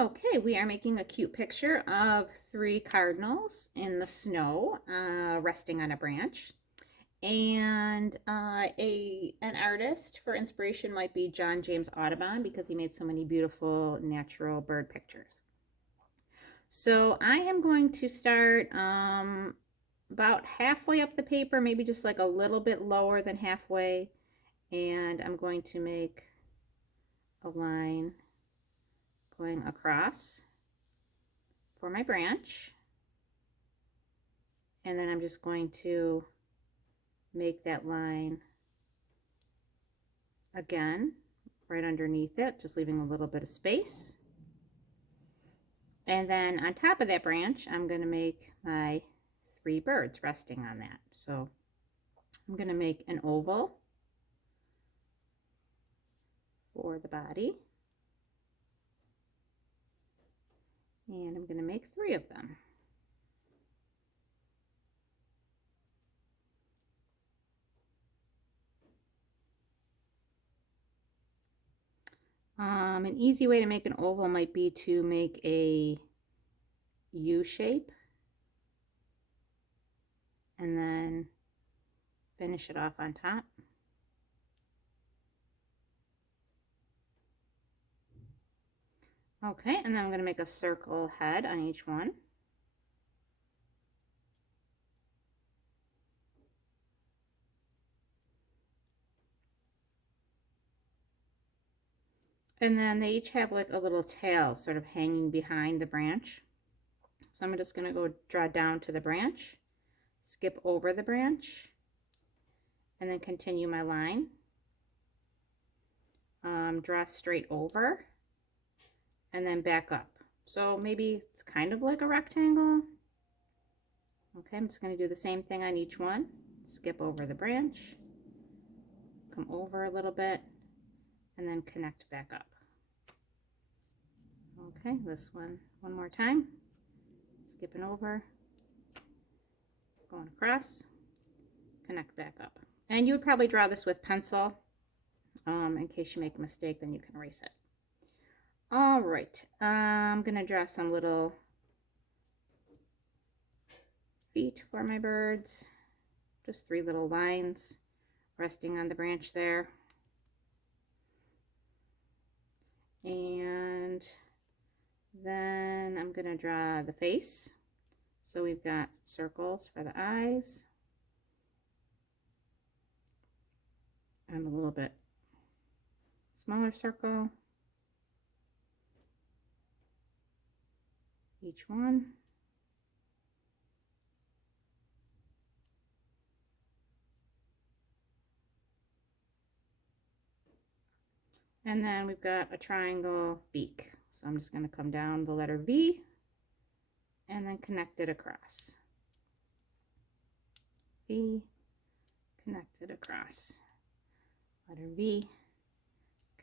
Okay, we are making a cute picture of three cardinals in the snow, resting on a branch. And an artist for inspiration might be John James Audubon because he made so many beautiful natural bird pictures. So I am going to start about halfway up the paper, maybe just like a little bit lower than halfway, and I'm going to make a line going across for my branch. And then I'm just going to make that line again right underneath it, just leaving a little bit of space. And then on top of that branch, I'm going to make my three birds resting on that. So I'm going to make an oval for the body. And I'm going to make three of them. An easy way to make an oval might be to make a U shape and then finish it off on top. Okay, and then I'm going to make a circle head on each one. And then they each have like a little tail sort of hanging behind the branch. So I'm just going to go draw down to the branch, skip over the branch, and then continue my line. Draw straight over, and then back up. So maybe it's kind of like a rectangle. Okay, I'm just going to do the same thing on each one. Skip over the branch, come over a little bit, and then connect back up. Okay, this one more time. Skipping over, going across, connect back up. And you would probably draw this with pencil. In case you make a mistake, then you can erase it. All right, I'm gonna draw some little feet for my birds. Just three little lines resting on the branch there. And then I'm gonna draw the face. So we've got circles for the eyes. And a little bit smaller circle. Each one. And then we've got a triangle beak. So I'm just going to come down the letter V and then connect it across. V, connect it across. Letter V,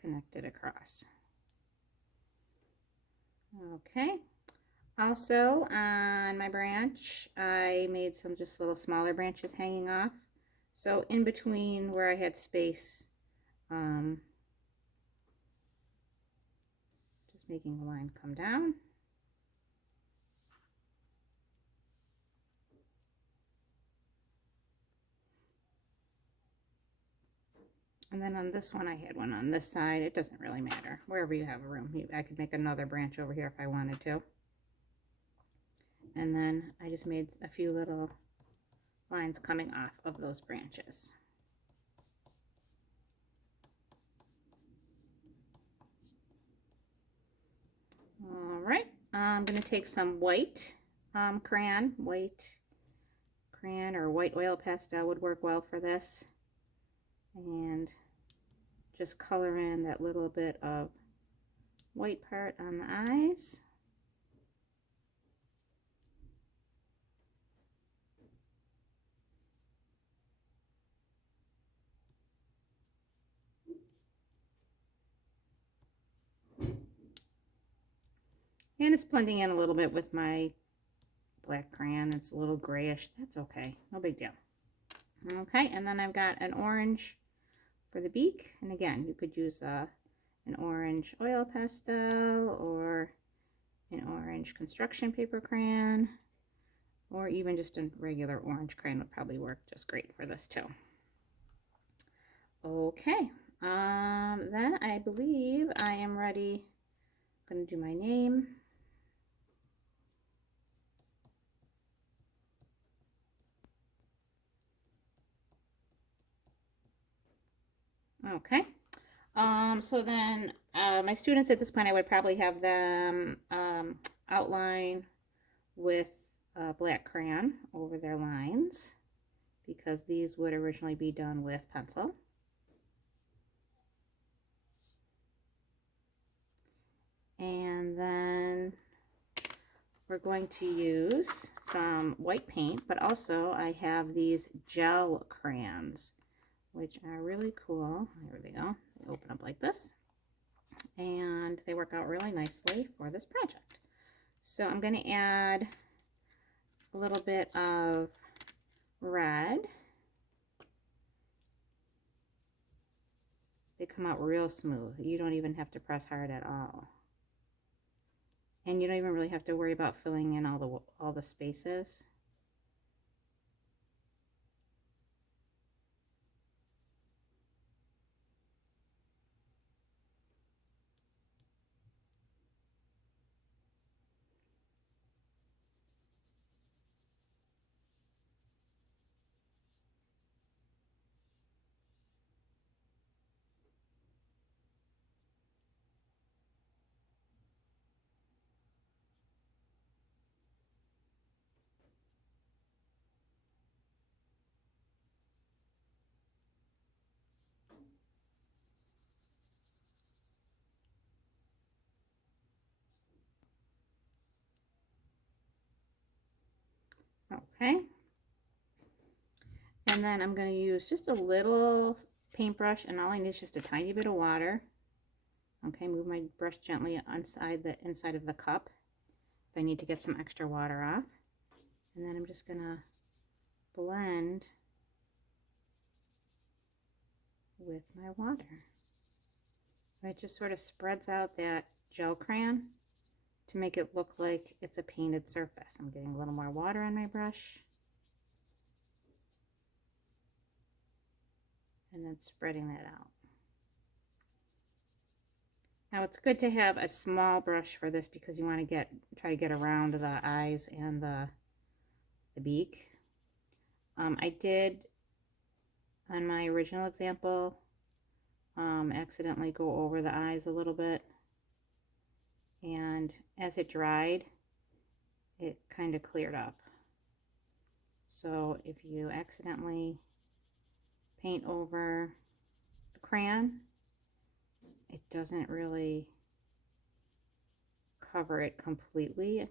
connect it across. Okay. Also on my branch, I made some just little smaller branches hanging off. So in between where I had space, just making the line come down. And then on this one, I had one on this side. It doesn't really matter. Wherever you have room. I could make another branch over here if I wanted to. And then I just made a few little lines coming off of those branches. All right, I'm going to take some white crayon or white oil pastel would work well for this. And just color in that little bit of white part on the eyes. And it's blending in a little bit with my black crayon. It's a little grayish. That's okay. No big deal. Okay, and then I've got an orange for the beak. And again, you could use an orange oil pastel or orange construction paper crayon, or even just a regular orange crayon would probably work just great for this too. Okay, then I believe I am ready. I'm going to do my name. Okay. So then my students at this point, I would probably have them outline with a black crayon over their lines, because these would originally be done with pencil. And then we're going to use some white paint, but also I have these gel crayons, which are really cool. There we go. They open up like this, and they work out really nicely for this project. So I'm going to add a little bit of red. They come out real smooth. You don't even have to press hard at all. And you don't even really have to worry about filling in all the spaces. Okay. And then I'm going to use just a little paintbrush, and all I need is just a tiny bit of water. Okay, move my brush gently inside of the cup if I need to get some extra water off. And then I'm just going to blend with my water. It just sort of spreads out that gel crayon to make it look like it's a painted surface. I'm getting a little more water on my brush, and then spreading that out. Now it's good to have a small brush for this, because you want to try to get around the eyes and the beak. I did, on my original example, accidentally go over the eyes a little bit, and as it dried, it kind of cleared up. So if you accidentally paint over the crayon, it doesn't really cover it completely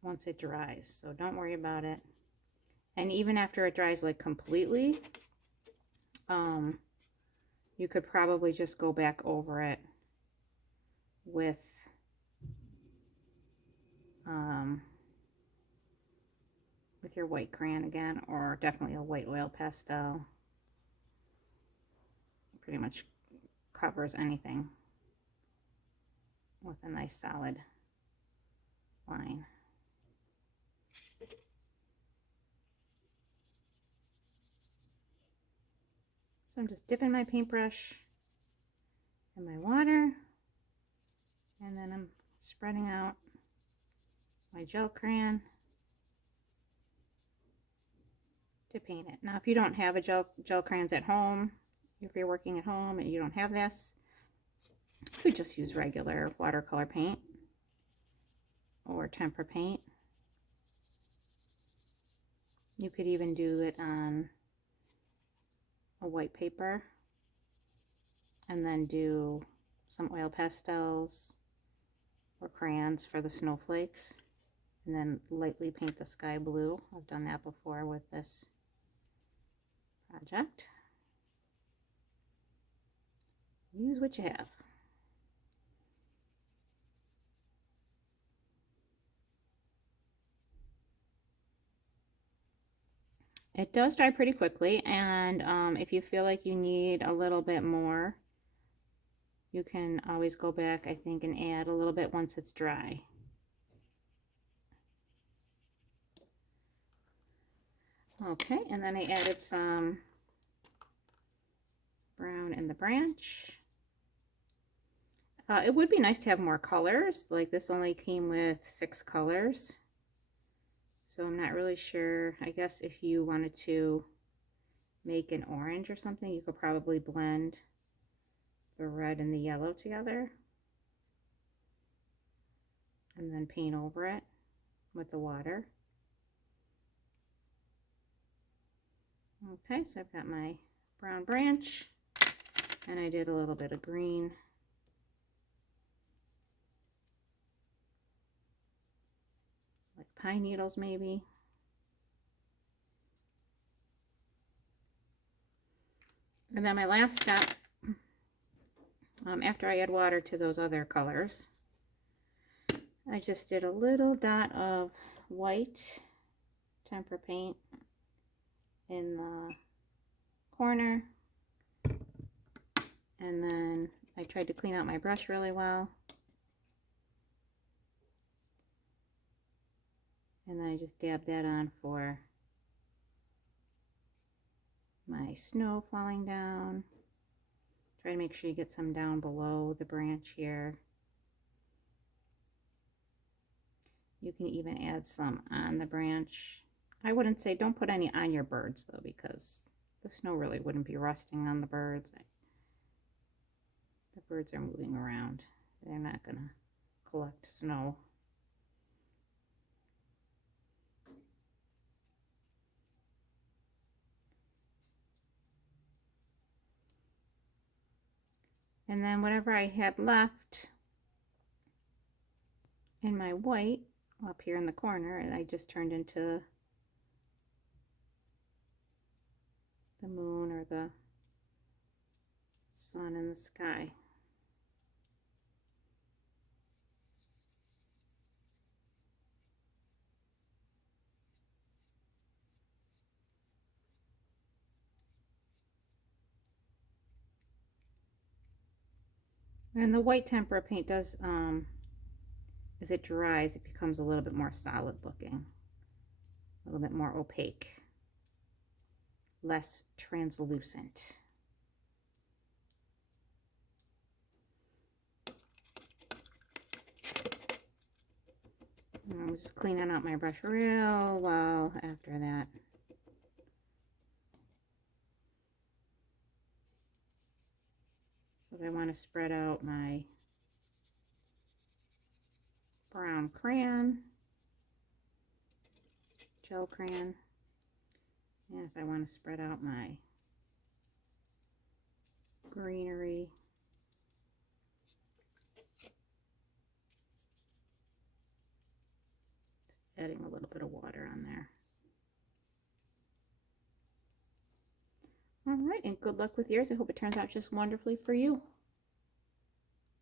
once it dries, so don't worry about it. And even after it dries like completely, you could probably just go back over it with your white crayon again, or definitely a white oil pastel. It pretty much covers anything with a nice solid line. So I'm just dipping my paintbrush in my water, and then I'm spreading out my gel crayon to paint it. Now if you don't have a gel crayons at home, if you're working at home and you don't have this, you could just use regular watercolor paint or tempera paint. You could even do it on a white paper and then do some oil pastels or crayons for the snowflakes, and then lightly paint the sky blue. I've done that before with this project. Use what you have. It does dry pretty quickly, and if you feel like you need a little bit more You can always go back, I think, and add a little bit once it's dry. Okay, and then I added some brown in the branch. It would be nice to have more colors. Like this only came with 6 colors. So I'm not really sure. I guess if you wanted to make an orange or something, you could probably blend the red and the yellow together and then paint over it with the water. Okay, so I've got my brown branch and I did a little bit of green. Like pine needles maybe. And then my last step, after I add water to those other colors, I just did a little dot of white tempera paint in the corner, and then I tried to clean out my brush really well, and then I just dabbed that on for my snow falling down. Try to make sure you get some down below the branch here. You can even add some on the branch. I wouldn't say, don't put any on your birds though, because the snow really wouldn't be rusting on the birds. The birds are moving around. They're not gonna collect snow. And then whatever I had left in my white up here in the corner, I just turned into the moon or the sun in the sky. And the white tempera paint does, as it dries, it becomes a little bit more solid looking, a little bit more opaque, less translucent. I'm just cleaning out my brush real well after that. So I want to spread out my brown crayon, gel crayon, and if I want to spread out my greenery, just adding a little bit of water on there. All right, and good luck with yours. I hope it turns out just wonderfully for you.